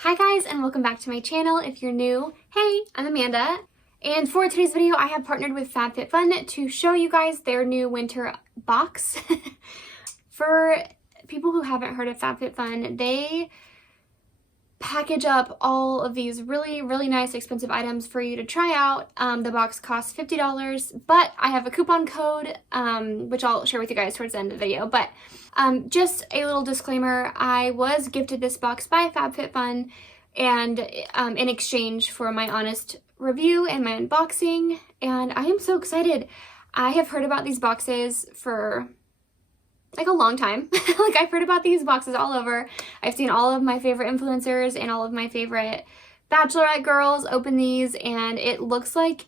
Hi guys, and welcome back to my channel. If you're new, hey, I'm Amanda. And for today's video, I have partnered with Fabfitfun to show you guys their new winter box. For people who haven't heard of Fabfitfun, they package up all of these really nice expensive items for you to try out. The box costs $50, but I have a coupon code, which I'll share with you guys towards the end of the video. But just a little disclaimer, I was gifted this box by Fabfitfun, and in exchange for my honest review and my unboxing, and I am so excited. I have heard about these boxes for like a long time. Like, I've heard about these boxes all over. I've seen all of my favorite influencers and all of my favorite bachelorette girls open these, and it looks like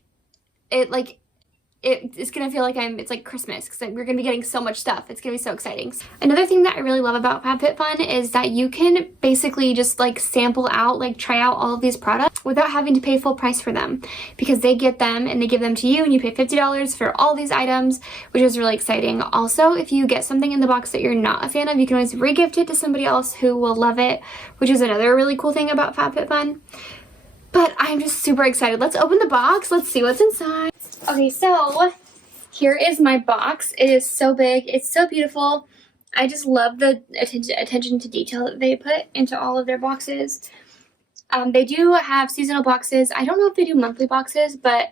it's gonna feel like it's like Christmas, because we're gonna be getting so much stuff. It's gonna be so exciting. Another thing that I really love about Fabfitfun is that you can basically just like sample out, like try out all of these products without having to pay full price for them, because they get them and they give them to you and you pay $50 for all these items, which is really exciting. Also, if you get something in the box that you're not a fan of, you can always re-gift it to somebody else who will love it, which is another really cool thing about Fabfitfun. But I'm just super excited. Let's open the box. Let's see what's inside. Okay, so here is my box. It is so big. It's so beautiful. I just love the attention to detail that they put into all of their boxes. They do have seasonal boxes. I don't know if they do monthly boxes, but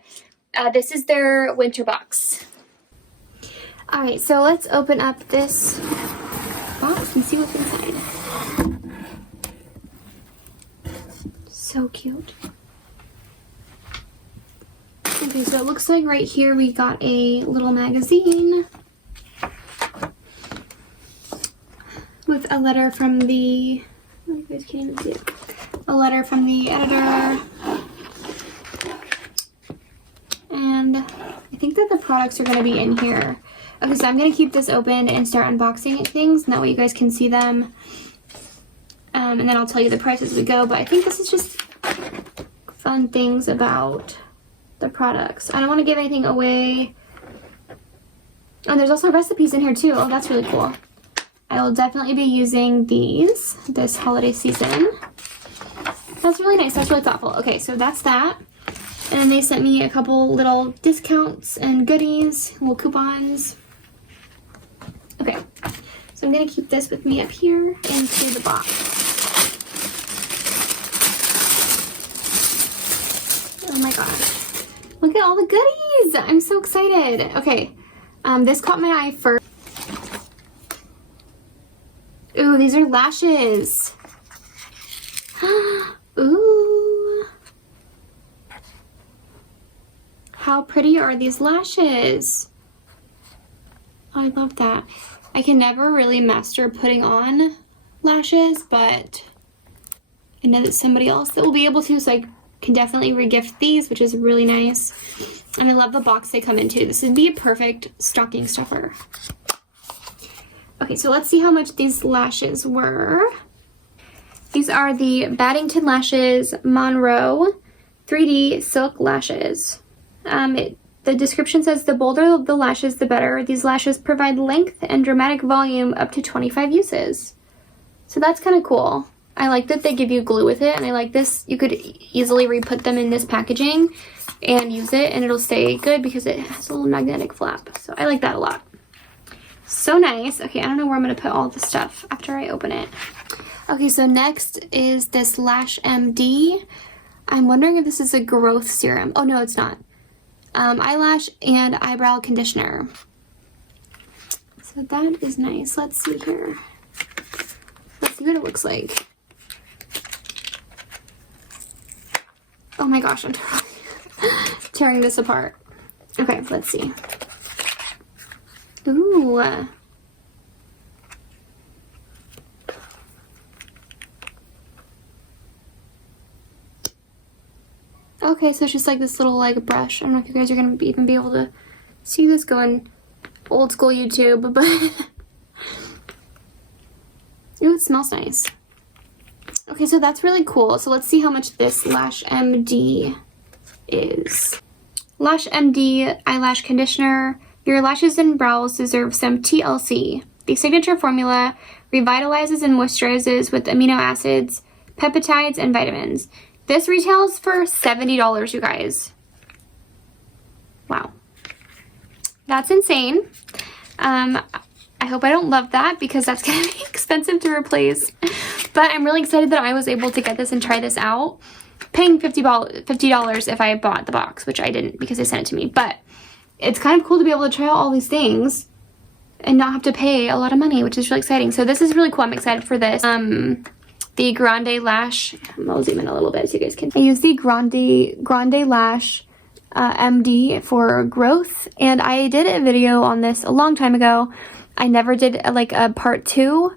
this is their winter box. All right, so let's open up this box and see what's inside. So cute. Okay, so it looks like right here we got a little magazine with a letter from the, oh, you guys can't even see it, a letter from the editor, and I think that the products are going to be in here. Okay, so I'm going to keep this open and start unboxing things, and that way you guys can see them, and then I'll tell you the price as we go. But I think this is just fun things about the products. I don't want to give anything away. And there's also recipes in here too. Oh, that's really cool. I will definitely be using these this holiday season. That's really nice. That's really thoughtful. Okay, so that's that. And then they sent me a couple little discounts and goodies, little coupons. Okay, so I'm going to keep this with me up here into the box. Oh my gosh. Look at all the goodies! I'm so excited. Okay, this caught my eye first. Ooh, these are lashes. Ooh. How pretty are these lashes? Oh, I love that. I can never really master putting on lashes, but I know that somebody else that will be able to, so I can definitely regift these, which is really nice. And I love the box they come into. This would be a perfect stocking stuffer. Okay, so let's see how much these lashes were. These are the Baddington Lashes Monroe 3D Silk Lashes. The description says, the bolder the lashes, the better. These lashes provide length and dramatic volume up to 25 uses. So that's kind of cool. I like that they give you glue with it, and I like this. You could easily re-put them in this packaging and use it, and it'll stay good because it has a little magnetic flap. So I like that a lot. So nice. Okay, I don't know where I'm going to put all the stuff after I open it. Okay, so next is this Lash MD. I'm wondering if this is a growth serum. Oh, no, it's not. Eyelash and eyebrow conditioner. So that is nice. Let's see here. Let's see what it looks like. Oh my gosh, I'm tearing this apart. Okay, let's see. Ooh. Okay, so it's just like this little like brush. I don't know if you guys are going to even be able to see this going old school YouTube, but ooh, it smells nice. Okay, so that's really cool. So let's see how much this Lash MD is. Lash MD Eyelash Conditioner. Your lashes and brows deserve some TLC. The signature formula revitalizes and moisturizes with amino acids, peptides, and vitamins. This retails for $70, you guys. Wow. That's insane. I hope I don't love that because that's gonna be expensive to replace. But I'm really excited that I was able to get this and try this out. Paying $50 if I bought the box, which I didn't because they sent it to me. But it's kind of cool to be able to try out all these things and not have to pay a lot of money, which is really exciting. So this is really cool. I'm excited for this. The Grande Lash, I'll zoom in a little bit so you guys can. I use the Grande Lash MD for growth, and I did a video on this a long time ago. I never did like a part 2.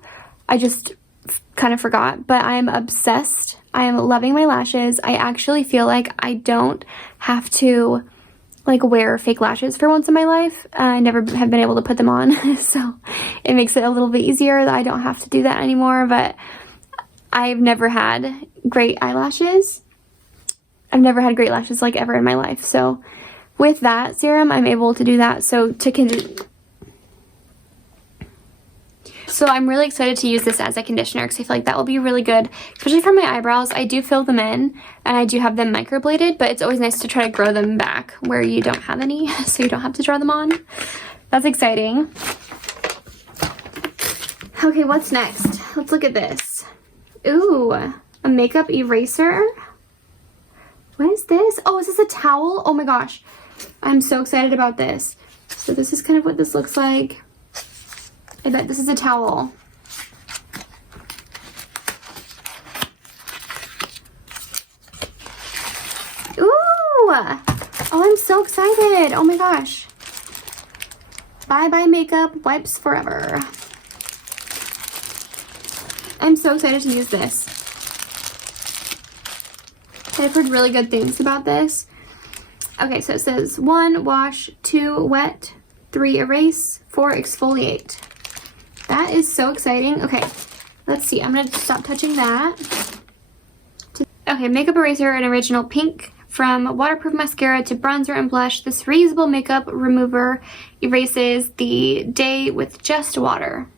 I just kind of forgot, but I'm obsessed. I am loving my lashes. I actually feel like I don't have to like wear fake lashes for once in my life. I never have been able to put them on, so it makes it a little bit easier that I don't have to do that anymore. But I've never had great eyelashes. I've never had great lashes like ever in my life. So with that serum, I'm able to do that. So I'm really excited to use this as a conditioner because I feel like that will be really good, especially for my eyebrows. I do fill them in and I do have them microbladed, but it's always nice to try to grow them back where you don't have any, so you don't have to draw them on. That's exciting. Okay, what's next? Let's look at this. Ooh, a makeup eraser. What is this? Oh, is this a towel? Oh my gosh. I'm so excited about this. So this is kind of what this looks like. I bet this is a towel. Ooh! Oh, I'm so excited. Oh my gosh. Bye-bye makeup, wipes forever. I'm so excited to use this. I've heard really good things about this. Okay, so it says 1, wash, 2, wet, 3, erase, 4, exfoliate. That is so exciting. Okay, let's see. I'm going to stop touching that. Okay, makeup eraser in original pink. From waterproof mascara to bronzer and blush, this reusable makeup remover erases the day with just water.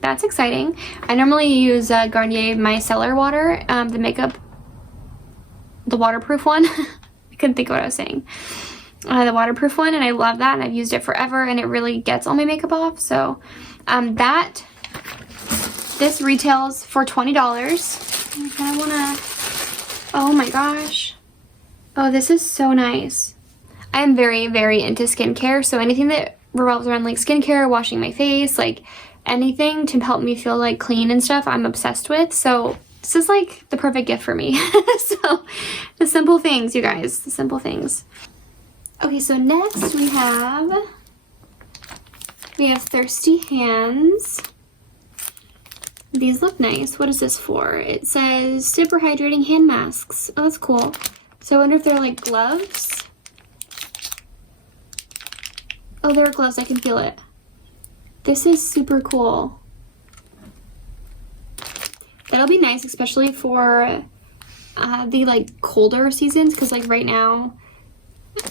That's exciting. I normally use Garnier Micellar water, the waterproof one. I couldn't think of what I was saying. The waterproof one, and I love that, and I've used it forever, and it really gets all my makeup off. So this retails for $20. I kind of want to, oh my gosh. Oh, this is so nice. I am very, very into skincare, so anything that revolves around like skincare, washing my face, like anything to help me feel like clean and stuff, I'm obsessed with. So this is like the perfect gift for me. So the simple things, you guys, the simple things. Okay, so next we have Thirsty Hands. These look nice. What is this for? It says super hydrating hand masks. Oh, that's cool. So I wonder if they're like gloves. Oh, they're gloves. I can feel it. This is super cool. That'll be nice, especially for the like colder seasons, because like right now,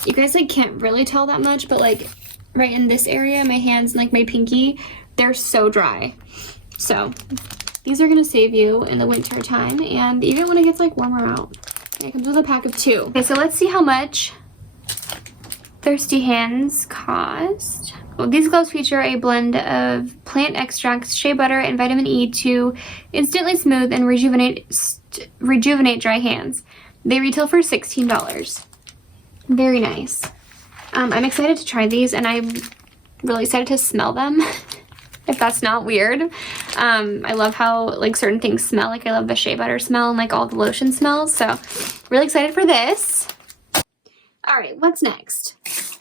you guys like can't really tell that much, but like right in this area, my hands and like my pinky, they're so dry. So these are gonna save you in the winter time, and even when it gets like warmer out. It comes with a pack of 2. Okay, so let's see how much Thirsty Hands cost. Well, these gloves feature a blend of plant extracts, shea butter, and vitamin E to instantly smooth and rejuvenate dry hands. They retail for $16. Very nice. I'm excited to try these, and I'm really excited to smell them. If that's not weird. I love how like certain things smell. Like I love the shea butter smell and like all the lotion smells. So really excited for this. All right, what's next?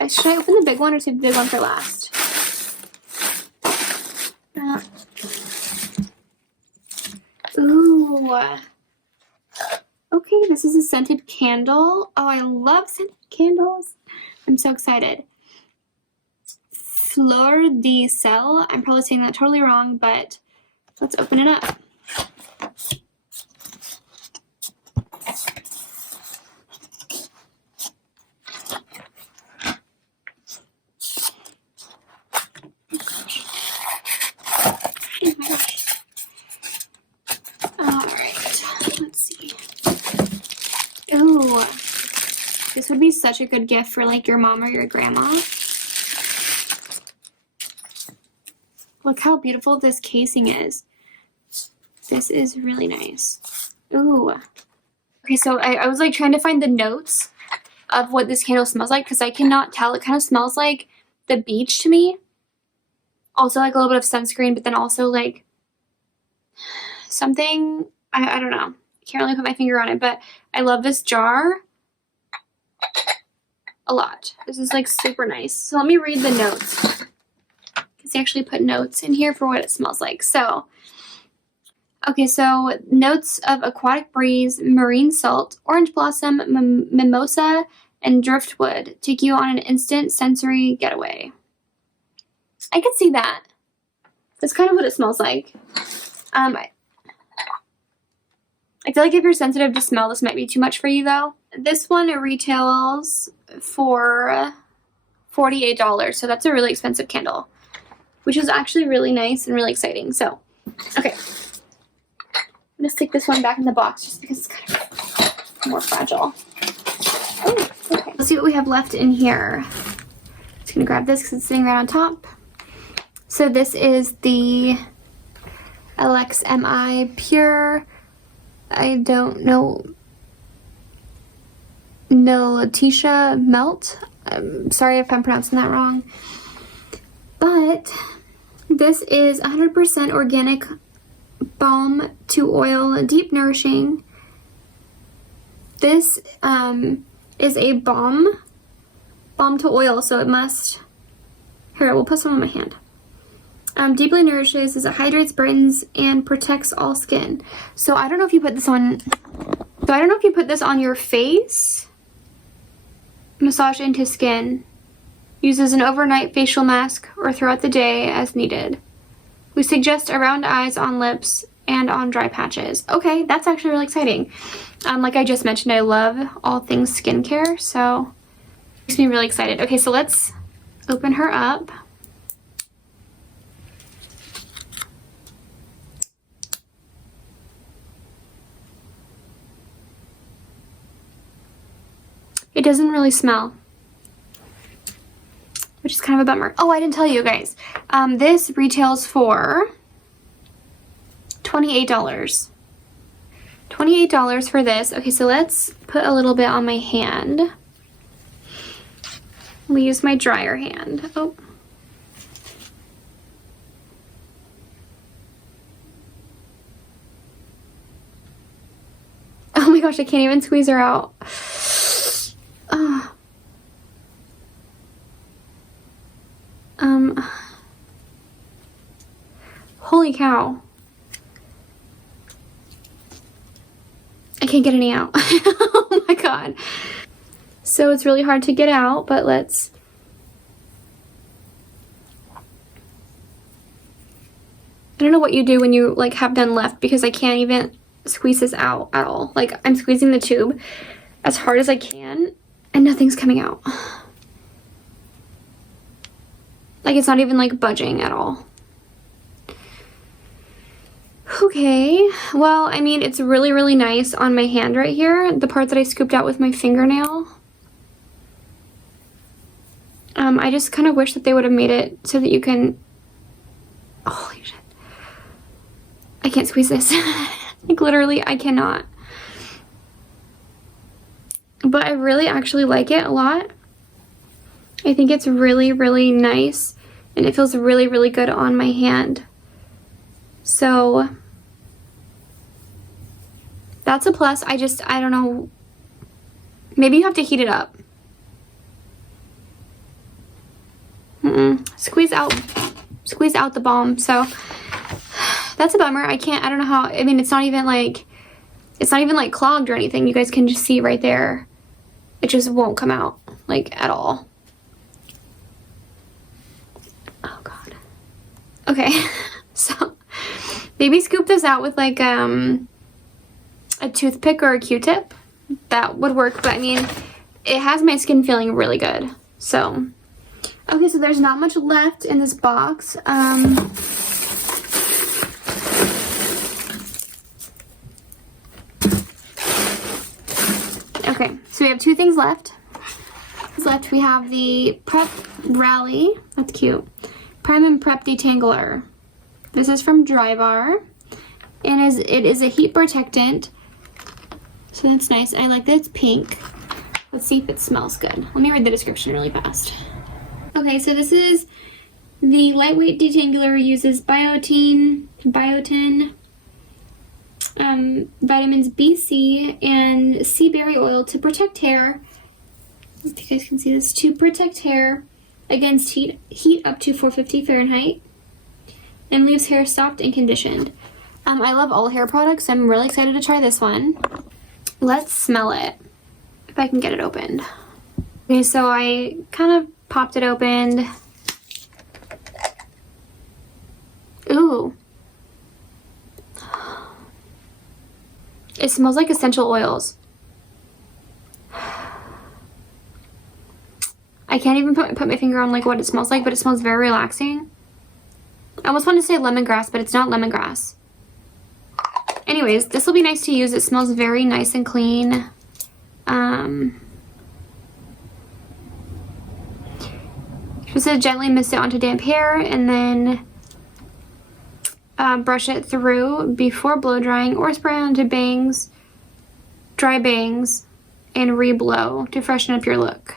Should I open the big one or save the big one for last? Ooh. Okay, this is a scented candle. Oh, I love scented candles. I'm so excited. Fleur de Sel. I'm probably saying that totally wrong, but let's open it up. All right, let's see. Ooh, this would be such a good gift for like your mom or your grandma. Look how beautiful this casing is. This is really nice. Ooh. Okay, so I was like trying to find the notes of what this candle smells like because I cannot tell. It kind of smells like the beach to me. Also like a little bit of sunscreen, but then also like something, I don't know. I can't really put my finger on it, but I love this jar a lot. This is like super nice. So let me read the notes because they actually put notes in here for what it smells like. So, okay, so notes of aquatic breeze, marine salt, orange blossom, mimosa, and driftwood take you on an instant sensory getaway. I could see that. That's kind of what it smells like. I feel like if you're sensitive to smell, this might be too much for you though. This one retails for $48, so that's a really expensive candle, which is actually really nice and really exciting. So, okay. I'm gonna stick this one back in the box just because it's kind of more fragile. Oh, okay. Let's see what we have left in here. Just gonna grab this because it's sitting right on top. So this is the LXMI Pure, I don't know, Letitia Melt. I'm sorry if I'm pronouncing that wrong. But this is 100% organic balm to oil, deep nourishing. This is a balm to oil, so it must, here, we'll put some on my hand. Deeply nourishes as it hydrates, brightens, and protects all skin. So I don't know if you put this on, so I don't know if you put this on your face, massage into skin, use as an overnight facial mask, or throughout the day as needed. We suggest around eyes, on lips, and on dry patches. Okay, that's actually really exciting. Like I just mentioned, I love all things skincare, so it makes me really excited. Okay, so let's open her up. It doesn't really smell, which is kind of a bummer. Oh, I didn't tell you guys. This retails for $28. $28 for this. Okay, so let's put a little bit on my hand. We use my dryer hand. Oh. Oh my gosh, I can't even squeeze her out. Holy cow. I can't get any out. Oh my god. So it's really hard to get out, but let's... I don't know what you do when you like have none left because I can't even squeeze this out at all. Like I'm squeezing the tube as hard as I can and nothing's coming out. Like it's not even like budging at all. Okay, well, I mean, it's really, really nice on my hand right here. The part that I scooped out with my fingernail. I just kind of wish that they would have made it so that you can... Holy shit. I can't squeeze this. Like, literally, I cannot. But I really actually like it a lot. I think it's really, really nice. And it feels really, really good on my hand. So that's a plus. I don't know. Maybe you have to heat it up. Squeeze out the balm. So that's a bummer. I don't know how, I mean, it's not even like clogged or anything. You guys can just see right there. It just won't come out like at all. Oh God. Okay. So maybe scoop this out with like a toothpick or a Q-tip. That would work, but I mean, it has my skin feeling really good. So, okay, so there's not much left in this box. Okay, so we have 2 things left. We have the Prep Rally. That's cute. Prime and Prep Detangler. This is from Drybar. And it is a heat protectant. So that's nice. I like that it's pink. Let's see if it smells good. Let me read the description really fast. Okay, so this is the lightweight detangler, uses biotin, vitamins B, C, and sea berry oil to protect hair. If you guys can see this, to protect hair against heat up to 450 Fahrenheit, and leaves hair soft and conditioned. I love all hair products, so I'm really excited to try this one. Let's smell it, if I can get it opened. Okay, so I kind of popped it open. Ooh. It smells like essential oils. I can't even put my finger on like what it smells like, but it smells very relaxing. I almost want to say lemongrass, but it's not lemongrass. Anyways, this will be nice to use. It smells very nice and clean. Just gently mist it onto damp hair and then brush it through before blow drying, or spray onto bangs, dry bangs, and re-blow to freshen up your look.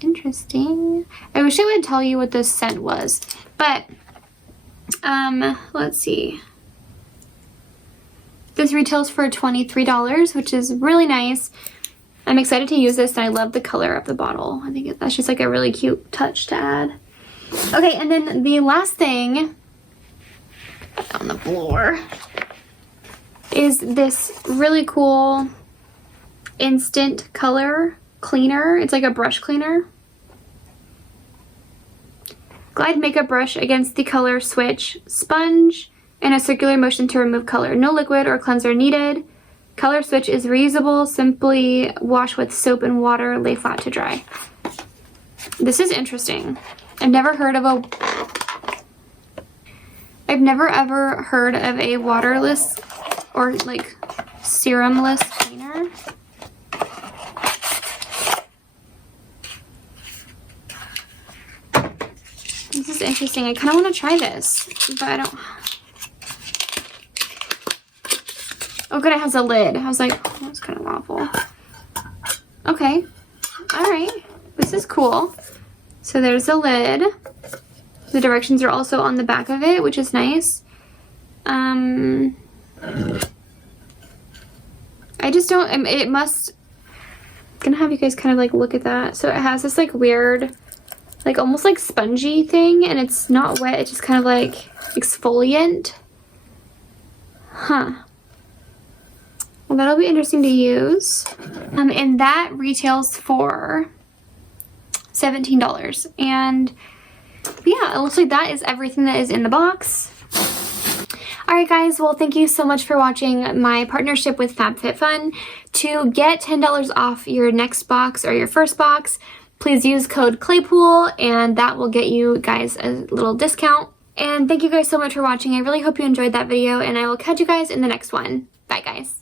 Interesting. I wish I would tell you what this scent was, but let's see. This retails for $23, which is really nice. I'm excited to use this, and I love the color of the bottle. I think that's just like a really cute touch to add. Okay, and then the last thing on the floor is this really cool instant color cleaner. It's like a brush cleaner. Glide makeup brush against the color switch, sponge, and a circular motion to remove color. No liquid or cleanser needed. Color switch is reusable. Simply wash with soap and water, lay flat to dry. This is interesting. I've never ever heard of a waterless or like serumless cleaner. This is interesting. I kind of want to try this, but I don't. Oh good, it has a lid. I was like, oh, that's kind of awful. Okay. Alright. This is cool. So there's a lid. The directions are also on the back of it, which is nice. I just don't, it must, I'm gonna have you guys kind of like look at that. So it has this like weird, like almost like spongy thing, and it's not wet, it's just kind of like exfoliant. Huh. Well, that'll be interesting to use. And that retails for $17. And yeah, it looks like that is everything that is in the box. Alright guys, well thank you so much for watching my partnership with Fabfitfun. To get $10 off your next box or your first box, please use code Claypool and that will get you guys a little discount. And thank you guys so much for watching. I really hope you enjoyed that video and I will catch you guys in the next one. Bye guys.